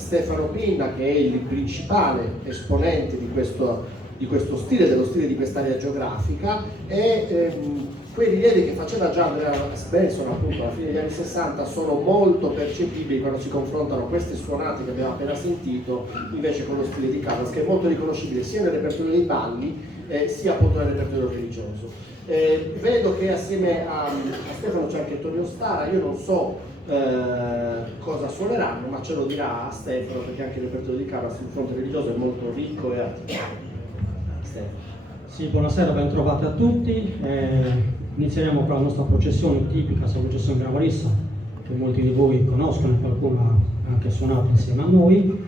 Stefano Pinna, che è il principale esponente di questo stile, dello stile di quest'area geografica, e quei rilievi che faceva già Andrea Benson appunto alla fine degli anni 60 sono molto percepibili quando si confrontano queste suonate che abbiamo appena sentito invece con lo stile di Callas, che è molto riconoscibile sia nel repertorio dei balli sia appunto nel repertorio religioso. Vedo che assieme a Stefano c'è anche Tonio Stara, io non so cosa suoneranno, ma ce lo dirà Stefano, perché anche il repertorio di Callas sul fronte religioso è molto ricco e articolato. Stefano. Sì, buonasera, ben trovati a tutti. Inizieremo con la nostra processione tipica, la processione Gravarissa, che molti di voi conoscono, qualcuno ha anche suonato insieme a noi.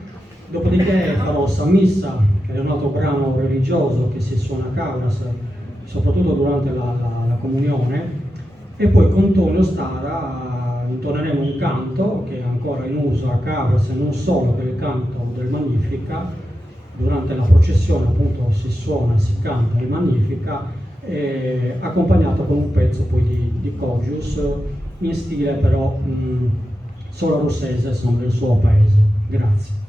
Dopodiché farò Samissa, che è un altro brano religioso che si suona a Callas, soprattutto durante la comunione, e poi con Tonio Stara intoneremo un canto che è ancora in uso a Callas, non solo per il canto del Magnifica. Durante la processione appunto si suona, si canta il Magnifica, accompagnato con un pezzo poi di Cogius in stile però solo russese, sono del suo paese. Grazie.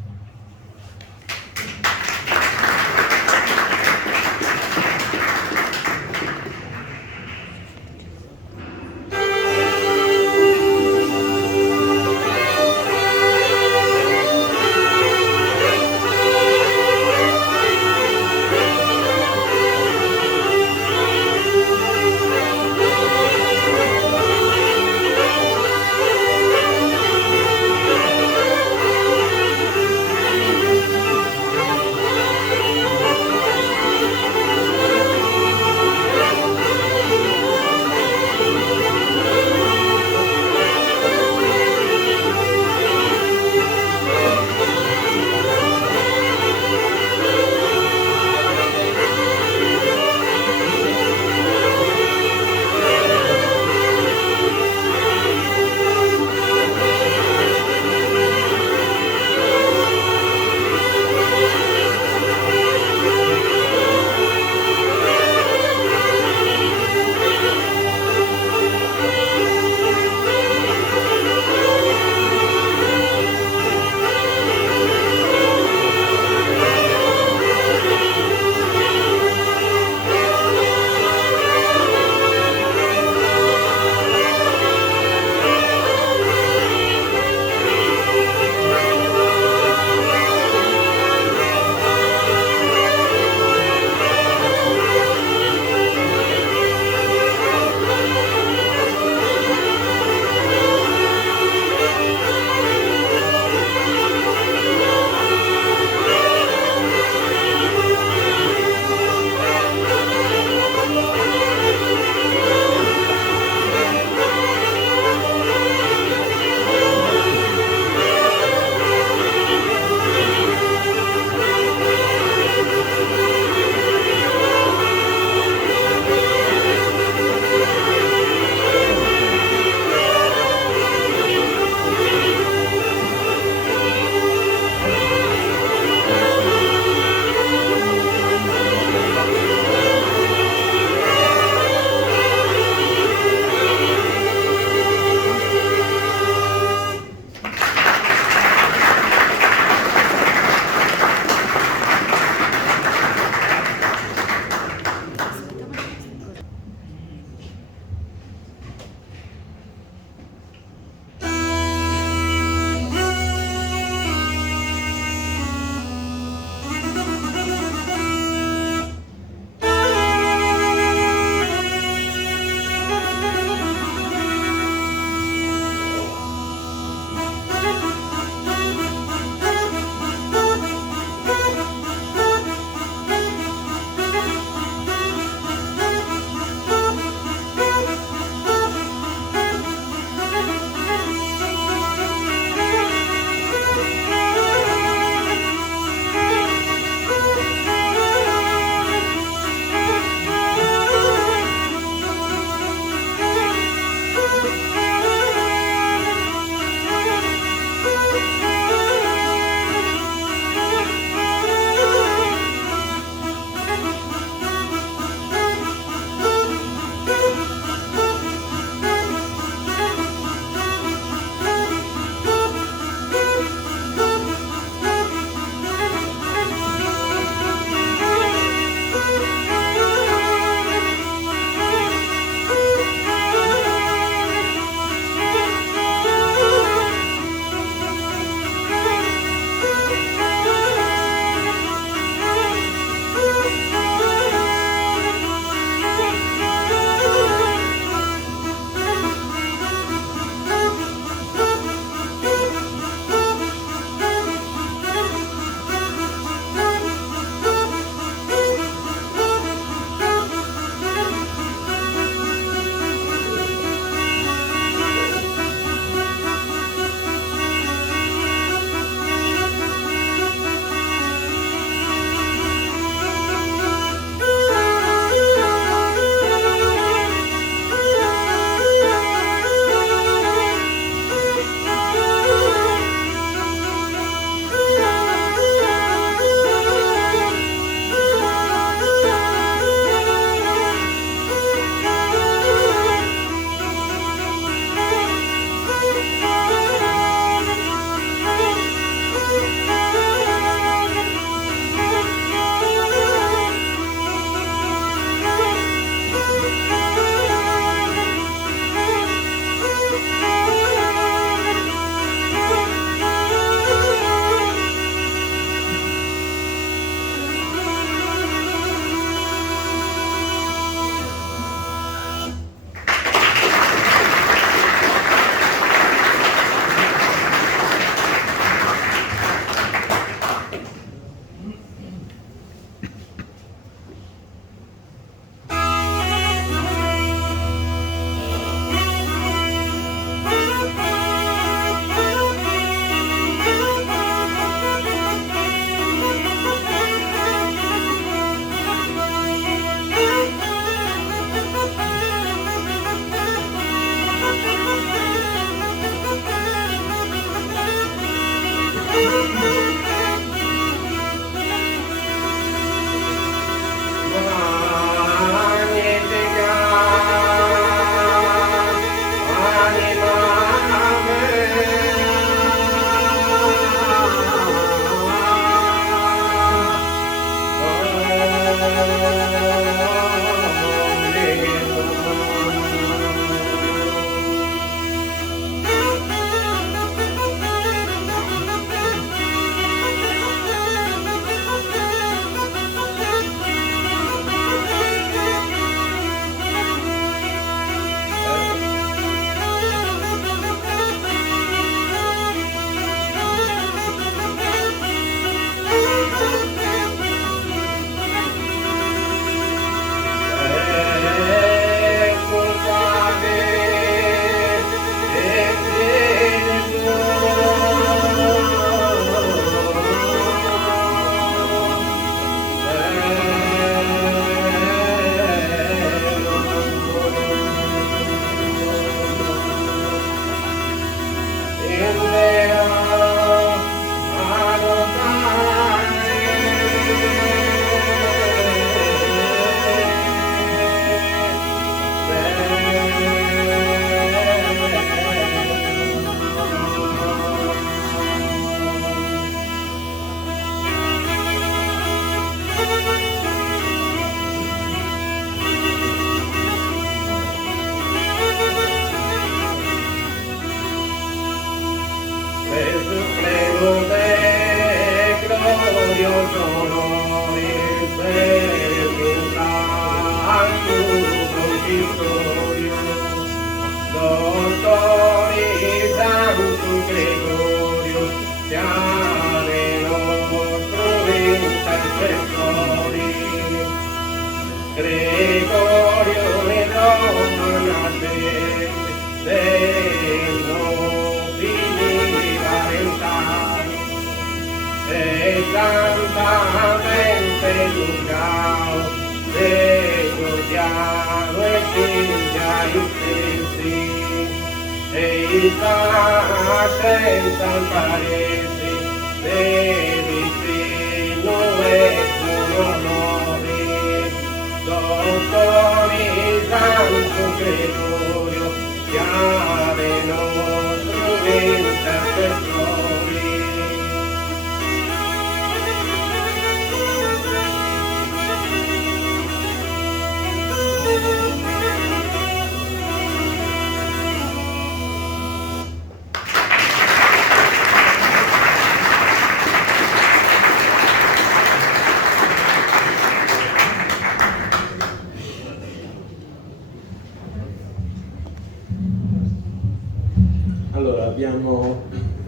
Allora, abbiamo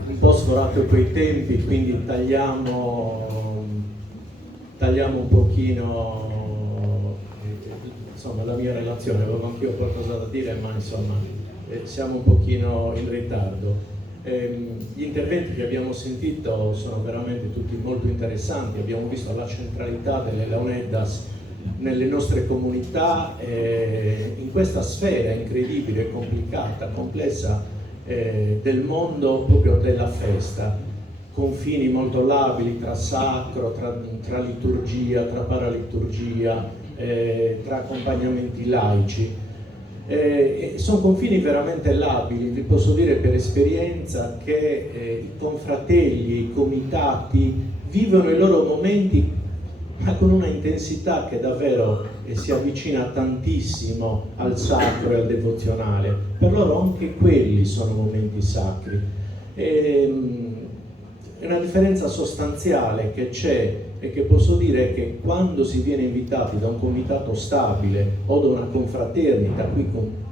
un po' sforato quei tempi, quindi tagliamo un pochino insomma, la mia relazione. Avevo anch'io qualcosa da dire, ma insomma siamo un pochino in ritardo. Gli interventi che abbiamo sentito sono veramente tutti molto interessanti. Abbiamo visto la centralità delle Launeddas nelle nostre comunità, in questa sfera incredibile, complicata, complessa del mondo proprio della festa, confini molto labili tra sacro, tra liturgia, tra paraliturgia, tra accompagnamenti laici. Sono confini veramente labili. Vi posso dire per esperienza che i confratelli, i comitati vivono i loro momenti ma con una intensità che davvero si avvicina tantissimo al sacro e al devozionale. Per loro anche quelli sono momenti sacri. È una differenza sostanziale che c'è e che posso dire che quando si viene invitati da un comitato stabile o da una confraternita,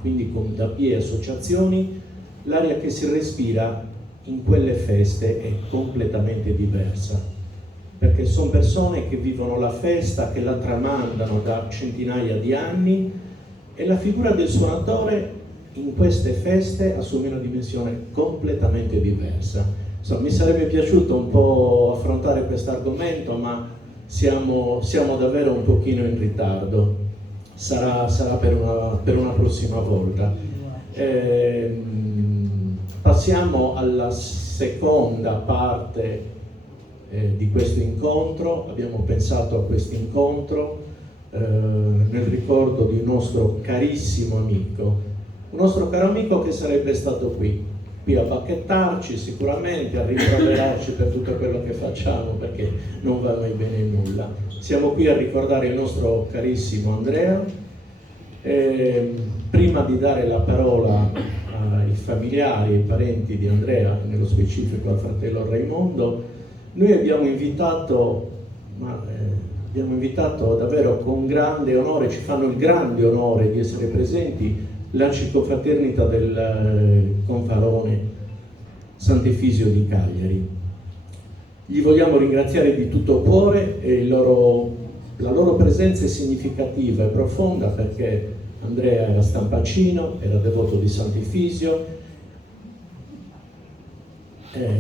quindi da PIE associazioni, l'aria che si respira in quelle feste è completamente diversa. Perché sono persone che vivono la festa, che la tramandano da centinaia di anni, e la figura del suonatore in queste feste assume una dimensione completamente diversa. Insomma, mi sarebbe piaciuto un po' affrontare questo argomento, ma siamo davvero un pochino in ritardo. Sarà per una prossima volta. Passiamo alla seconda parte di questo incontro. Abbiamo pensato a questo incontro nel ricordo di un nostro carissimo amico, un nostro caro amico che sarebbe stato qui a bacchettarci sicuramente, a rimproverarci per tutto quello che facciamo, perché non va mai bene nulla. Siamo qui a ricordare il nostro carissimo Andrea. Prima di dare la parola ai familiari e ai parenti di Andrea, nello specifico al fratello Raimondo, noi abbiamo invitato davvero con grande onore, ci fanno il grande onore di essere presenti l'Arciconfraternita del Confalone Sant'Efisio di Cagliari. Gli vogliamo ringraziare di tutto cuore e la loro presenza è significativa e profonda, perché Andrea era stampacino, era devoto di Sant'Efisio,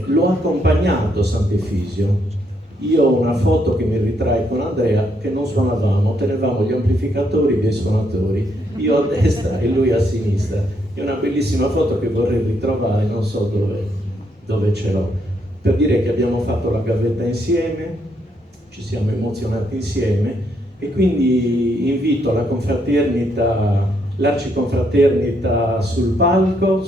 l'ho accompagnato Sant'Efisio. Io ho una foto che mi ritrae con Andrea che non suonavamo, tenevamo gli amplificatori dei suonatori, io a destra e lui a sinistra. È una bellissima foto che vorrei ritrovare, non so dove ce l'ho, per dire che abbiamo fatto la gavetta insieme, ci siamo emozionati insieme, e quindi invito la confraternita, l'Arciconfraternita sul palco,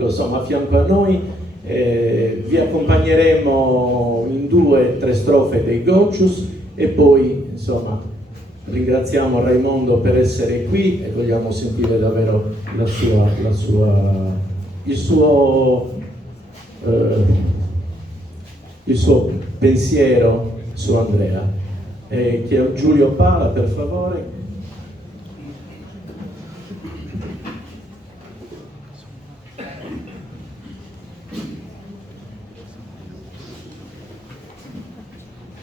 insomma a fianco a noi. Vi accompagneremo in 2 o 3 strofe dei Gocius e poi insomma ringraziamo Raimondo per essere qui e vogliamo sentire davvero il suo pensiero su Andrea. Giulio Pala, per favore.